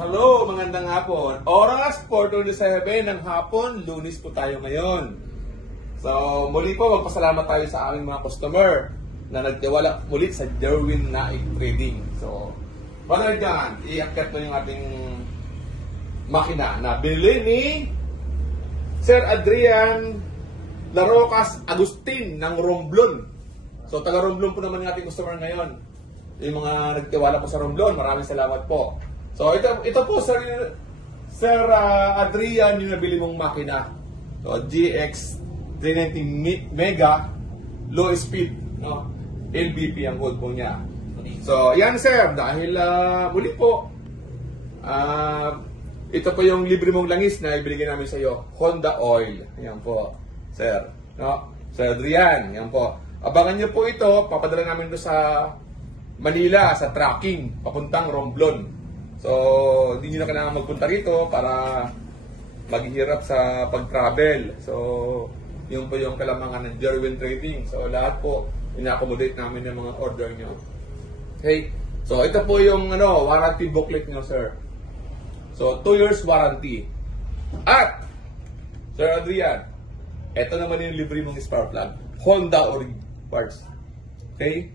Hello, magandang hapon. Oras 4:27 ng hapon, Lunes po tayo ngayon. So, muli po magpasalamat tayo sa aming mga customer na nagtiwala muli sa Derwin Naik Trading. So, Father John, iakyat mo yung ating makina na binili ni Sir Adrian Larocas Agustin ng Romblon. So, taga Romblon po naman yung ating customer ngayon. Yung mga nagtiwala po sa Romblon, maraming salamat po. So, ito po, Sir Adrian, yung nabili mong makina. So, GX 390 Mega, low speed, no? LBP ang code po niya. So, yan sir, dahil muli po, ito po yung libre mong langis na ibigay namin sa iyo, Honda Oil. Yan po, sir. No? Sir Adrian, yan po. Abangan niyo po ito, papadala namin ito sa Manila, sa tracking, papuntang Romblon. So, hindi nyo na kailangan magpunta rito para maghihirap sa pag-travel. So, yun po yung kalamangan ng Derwin Trading. So, lahat po, ina-accommodate namin yung mga order nyo. Okay? So, ito po yung warranty booklet nyo, sir. So, 2 years warranty. At, Sir Adrian, ito naman yung libre mong spark plug. Honda Orig parts. Okay?